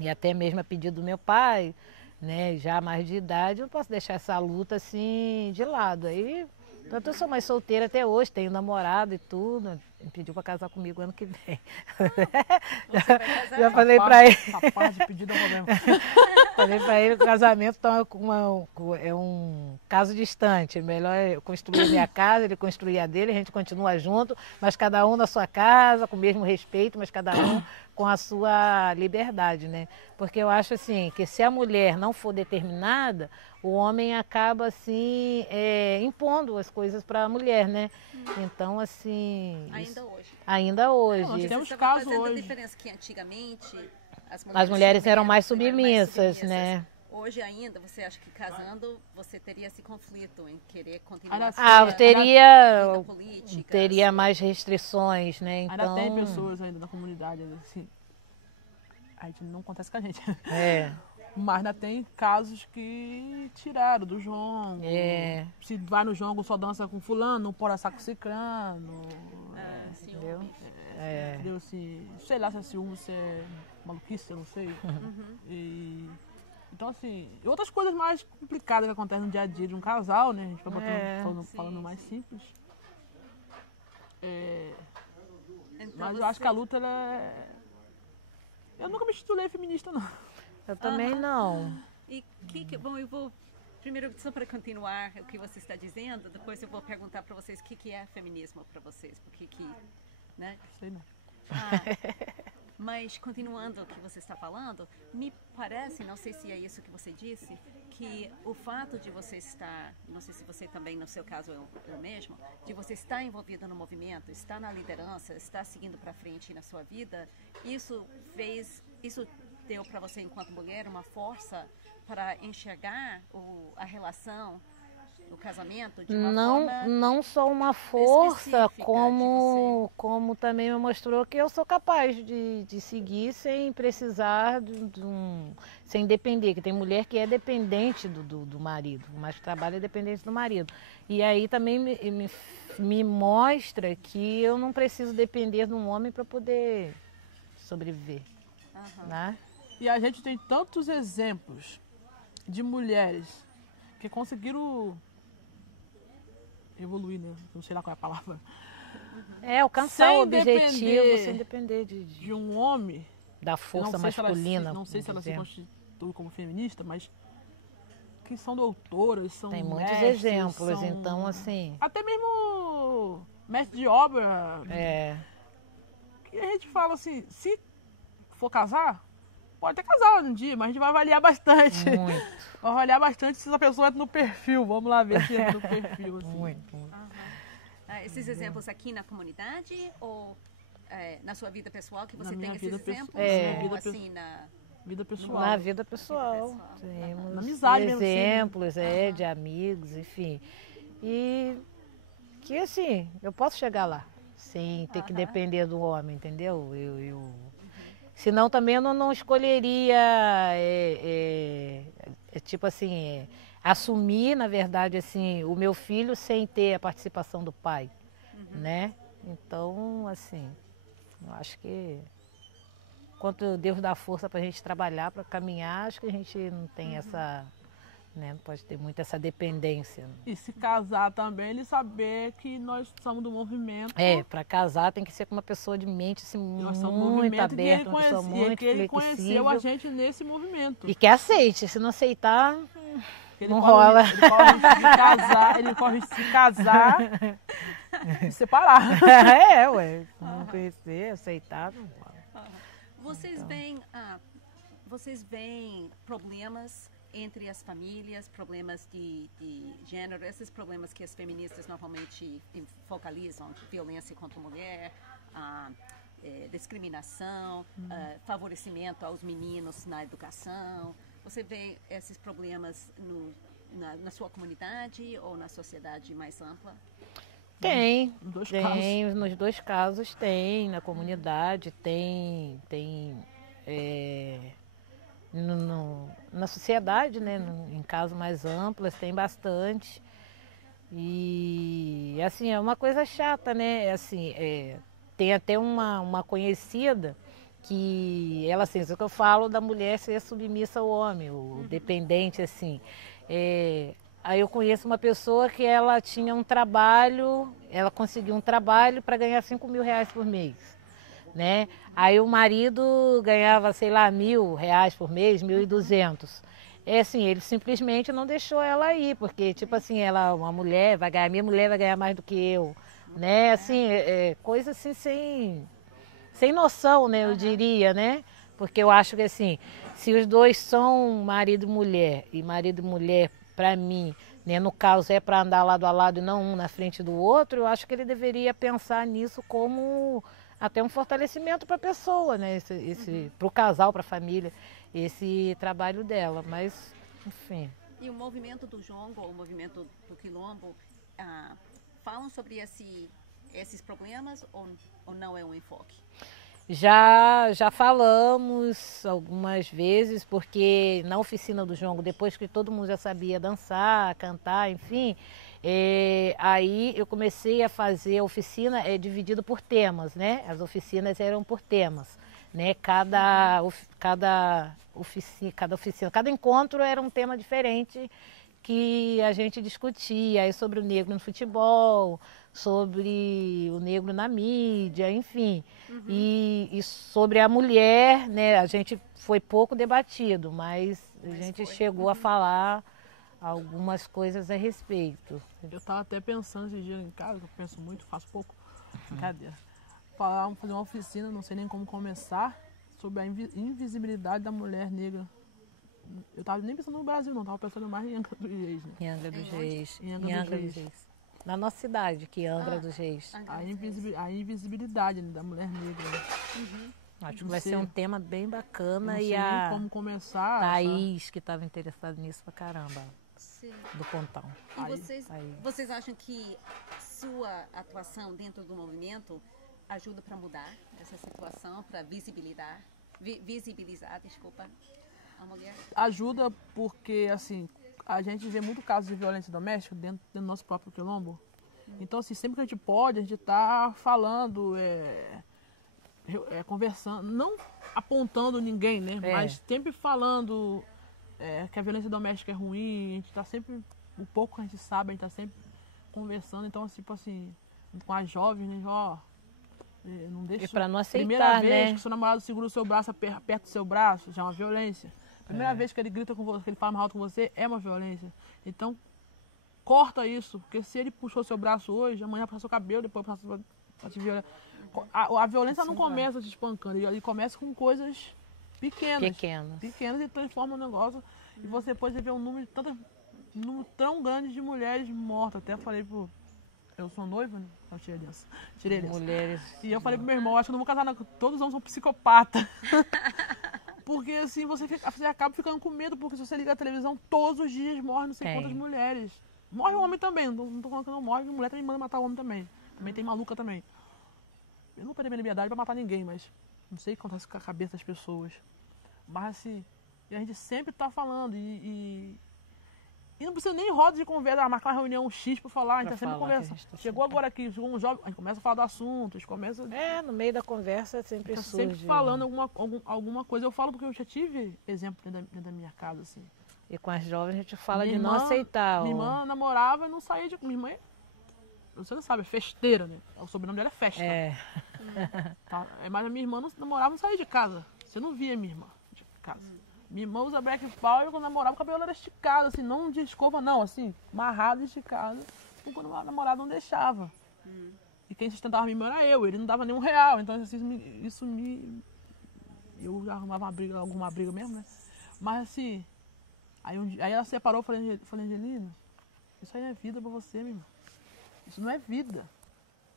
E até mesmo a pedido do meu pai, né? Já mais de idade, eu não posso deixar essa luta assim de lado. Aí, tanto eu sou mais solteira até hoje, tenho namorado e tudo. Me pediu para casar comigo ano que vem. Já falei para ele. Capaz de pedir, dá problema. Falei para ele que o casamento é um caso distante. Melhor eu construir a minha casa, ele construir a dele, a gente continua junto, mas cada um na sua casa, com o mesmo respeito, mas cada um com a sua liberdade, né? Porque eu acho assim, que se a mulher não for determinada, o homem acaba assim impondo as coisas para a mulher, né? Então, assim... Ainda hoje. Nós temos Você estava casos fazendo a hoje. diferença que antigamente As mulheres eram mais submissas, né? Hoje ainda, você acha que casando, você teria esse conflito em querer continuar teria mais restrições, né? Então... Ainda tem pessoas ainda na comunidade, assim, a gente não acontece com a gente. Mas ainda tem casos que tiraram do jogo. Se vai no jogo, só dança com fulano, não pode dançar com ciclano. Entendeu? Entendeu? Sei lá se é ciúme, se é maluquice, eu não sei. Então, assim, e outras coisas mais complicadas que acontecem no dia a dia de um casal, né? A gente vai falando mais simples. Então mas eu acho que a luta, ela é... Eu nunca me titulei feminista, não. Eu também não. E bom, eu vou primeiro só para continuar o que você está dizendo, depois eu vou perguntar para vocês o que é feminismo para vocês, porque né? Sei não. Mas continuando o que você está falando, me parece, não sei se é isso que você disse, que o fato de você estar, não sei se você também, no seu caso é o mesmo, de você estar envolvida no movimento, estar na liderança, estar seguindo para frente na sua vida, isso deu para você, enquanto mulher, uma força para enxergar a relação, o casamento de uma forma não só uma força, específica como também me mostrou que eu sou capaz de seguir sem precisar sem depender, que tem mulher que é dependente do marido, mas trabalha dependente do marido. E aí também me mostra que eu não preciso depender de um homem para poder sobreviver. Né? E a gente tem tantos exemplos de mulheres que conseguiram evoluir, né? Não sei lá qual é a palavra. Alcançar o objetivo sem depender de um homem. Da força masculina. Não sei se ela se constitui como feminista, mas que são doutoras, são tem muitos mestres, exemplos, então assim... Até mesmo mestre de obra. Que a gente fala assim, se for casar, pode até casar um dia, mas a gente vai avaliar bastante. Muito. Vai avaliar bastante se a pessoa entra no perfil. Vamos lá ver se entra no perfil. Assim. Muito. Esses exemplos aqui na comunidade ou na sua vida pessoal, que você tem esses exemplos? Ou assim, na vida pessoal. Na vida pessoal. Temos na amizade exemplos de amigos, enfim. E que assim, eu posso chegar lá sem ter que depender do homem, entendeu? Senão também eu não escolheria, tipo assim, assumir, na verdade, assim, o meu filho sem ter a participação do pai, né? Então, assim, eu acho que quanto Deus dá força para a gente trabalhar, para caminhar, acho que a gente não tem essa, né? Não pode ter muito essa dependência. E se casar também, ele saber que nós somos do movimento. Para casar tem que ser com uma pessoa de mente assim, muito aberta, uma pessoa muito flexível. Ele conheceu a gente nesse movimento. E que aceite, se não aceitar, não rola. Ele corre de se casar e separar. Não conhecer, aceitar, não rola. Vocês veem problemas entre as famílias, problemas de gênero, esses problemas que as feministas normalmente focalizam, violência contra a mulher, discriminação, favorecimento aos meninos na educação. Você vê esses problemas na sua comunidade ou na sociedade mais ampla? Tem, nos dois casos tem, na comunidade tem na sociedade, né, em casos mais amplos tem bastante. E assim, é uma coisa chata, né? Assim, tem até uma conhecida que ela, assim, isso que eu falo da mulher ser submissa ao homem, o dependente, assim. Aí eu conheço uma pessoa que ela tinha um trabalho, ela conseguiu um trabalho para ganhar R$5.000 por mês, né? Aí o marido ganhava, sei lá, R$1.000 por mês, 1.200. Assim, ele simplesmente não deixou ela ir, porque, tipo assim, ela, uma mulher, minha mulher vai ganhar mais do que eu, né? Assim, coisa assim, sem noção, né, eu diria, né? Porque eu acho que, assim, se os dois são marido e mulher, para mim, né, no caso é para andar lado a lado e não um na frente do outro, eu acho que ele deveria pensar nisso como até um fortalecimento para a pessoa, né, para o casal, para a família, esse trabalho dela, mas, enfim. E o movimento do jongo, o movimento do quilombo, falam sobre esses problemas ou não é um enfoque? Já falamos algumas vezes, porque na oficina do jongo, depois que todo mundo já sabia dançar, cantar, enfim, aí eu comecei a fazer a oficina dividida por temas, né? As oficinas eram por temas, né? Cada oficina, cada encontro era um tema diferente que a gente discutia aí sobre o negro no futebol, sobre o negro na mídia, enfim. E sobre a mulher, né, a gente foi pouco debatido, mas a gente chegou a falar algumas coisas a respeito. Eu estava até pensando esses dias em casa, que eu penso muito, faço pouco, brincadeira. Fazer uma oficina, não sei nem como começar, sobre a invisibilidade da mulher negra Eu tava nem pensando no Brasil, não. Tava pensando mais em Angra dos Reis, né? Em Angra dos Reis. Em Angra dos Reis. Na nossa cidade, que é Angra dos Reis. A invisibilidade, né, da mulher negra. Né? Acho que vai ser um tema bem bacana. Não E sei a como começar. Thaís, que estava interessada nisso pra caramba, Sim. do Pontão. E vocês acham que sua atuação dentro do movimento ajuda para mudar essa situação, para visibilizar, desculpa, a mulher? Ajuda porque, assim, a gente vê muito casos de violência doméstica dentro do nosso próprio quilombo. Então, assim, sempre que a gente pode, a gente tá falando, conversando, não apontando ninguém, né? Mas sempre falando que a violência doméstica é ruim, a gente tá sempre, o pouco que a gente sabe, a gente tá sempre conversando. Então, tipo assim, com as jovens, né? Ó, não deixa. E pra não aceitar, primeira vez né? que seu namorado segura o seu braço, aperta o seu braço, já é uma violência. Primeira vez que ele grita com você, que ele fala mais alto com você, é uma violência. Então, corta isso, porque se ele puxou seu braço hoje, amanhã passa seu cabelo, depois passa pra te violar. A violência não começa te espancando, ele começa com coisas pequenas e transforma o negócio. E você pode ver um número tão grande de mulheres mortas. Até falei pro... Eu sou noiva, né? Eu tirei aliança. Mulheres. E eu falei pro meu irmão, acho que eu não vou casar, não. Todos os homens são psicopatas. Porque assim, você acaba ficando com medo, porque se você liga a televisão, todos os dias morrem não sei quantas mulheres. Morre o homem também, não tô falando que não morre, mulher também manda matar o homem também. Também tem maluca também. Eu não perdi minha liberdade pra matar ninguém, mas não sei o que acontece com a cabeça das pessoas. Mas assim, a gente sempre tá falando e não precisa nem roda de conversa, marcar uma reunião X pra falar, a gente tá sempre conversando. Chegou agora aqui, chegou um jovem, a gente começa a falar do assunto, a gente começa... no meio da conversa sempre tá surge. sempre falando alguma coisa. Eu falo porque eu já tive exemplo dentro da minha casa, assim. E com as jovens a gente fala de não aceitar. Minha irmã namorava e não saía de... Minha irmã, você não sabe, é festeira, né? O sobrenome dela é Festa. Tá? Mas a minha irmã não namorava, não saía de casa. Você não via minha irmã de casa. Minha irmã usa black power e quando namorava o cabelo era esticado, assim, não de escova não, assim, amarrado e esticado. Porque quando o namorado não deixava. E quem sustentava minha irmã era eu, ele não dava nem R$1. Então assim, eu já arrumava alguma briga mesmo, né? Mas assim, aí ela separou, eu falei, Angelina, isso aí é vida pra você, minha irmã. Isso não é vida.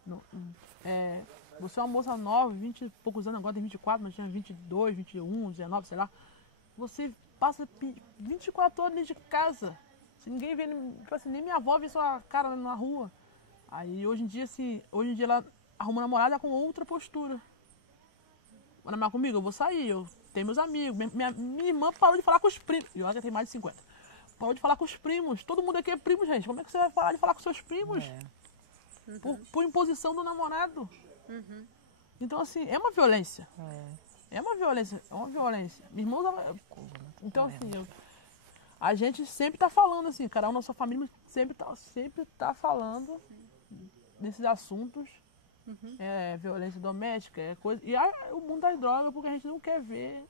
Não, você é uma moça nova, 20 e poucos anos, agora tem 24, mas tinha 22, 21, 19, sei lá. Você passa 24 horas dentro de casa. Se ninguém vê, tipo assim, nem minha avó vê sua cara na rua. Aí hoje em dia ela arruma namorada com outra postura. Vai namorar comigo? Eu vou sair, eu tenho meus amigos. Minha irmã parou de falar com os primos. E olha que tem mais de 50. Parou de falar com os primos. Todo mundo aqui é primo, gente. Como é que você vai parar de falar com seus primos? Por imposição do namorado. Então, assim, é uma violência. É uma violência. Minha irmã usava... Então, assim, a gente sempre tá falando, assim, cada um na sua família sempre tá falando desses assuntos. Violência doméstica, coisa. E o mundo das drogas, porque a gente não quer ver.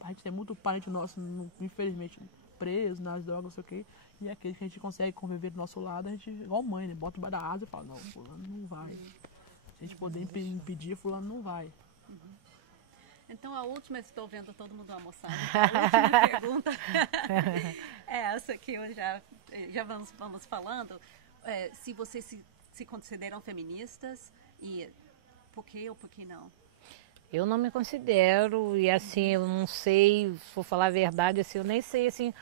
A gente tem muito parente nosso, infelizmente, preso nas drogas, não sei o quê. E aqueles que a gente consegue conviver do nosso lado, a gente, igual mãe, né? Bota debaixo da asa e fala, não, fulano não vai. Se a gente poder impedir, fulano não vai. Então a última, estou vendo todo mundo almoçando. A última pergunta é essa que eu já vamos falando. Se vocês se consideram feministas e por que ou por que não? Eu não me considero e assim, eu não sei, se for falar a verdade, assim, eu nem sei assim,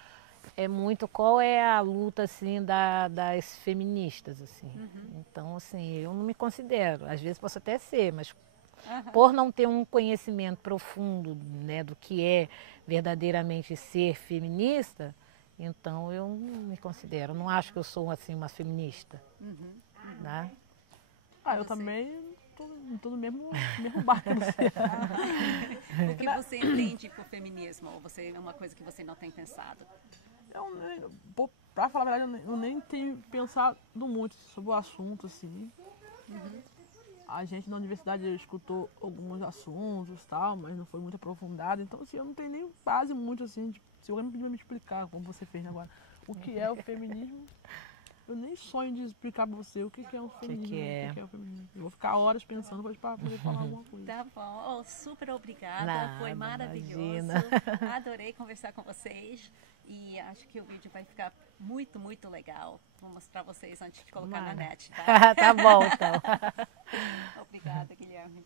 muito qual é a luta assim das feministas, assim. Então, assim, eu não me considero. Às vezes posso até ser, mas por não ter um conhecimento profundo, né, do que é verdadeiramente ser feminista, então eu não me considero. Não acho que eu sou assim uma feminista. Né? Eu também estou no mesmo barco. O que você entende por feminismo? Ou você é uma coisa que você não tem pensado? Pra falar a verdade, eu nem tenho pensado muito sobre o assunto, assim. A gente na universidade escutou alguns assuntos e tal, mas não foi muito aprofundado. Então, assim, eu não tenho nem base muito, assim, se alguém me explicar, como você fez agora, o que é o feminismo, Eu nem sonho de explicar pra você o que é um feminismo. é? O que é o feminismo. Eu vou ficar horas pensando pra poder falar alguma coisa. Tá bom. Oh, super obrigada. Nada, Foi maravilhoso. imagina. Adorei conversar com vocês. E acho que o vídeo vai ficar muito, muito legal. Vou mostrar vocês antes de colocar na net, tá? Tá bom, então. Obrigada, Guilherme.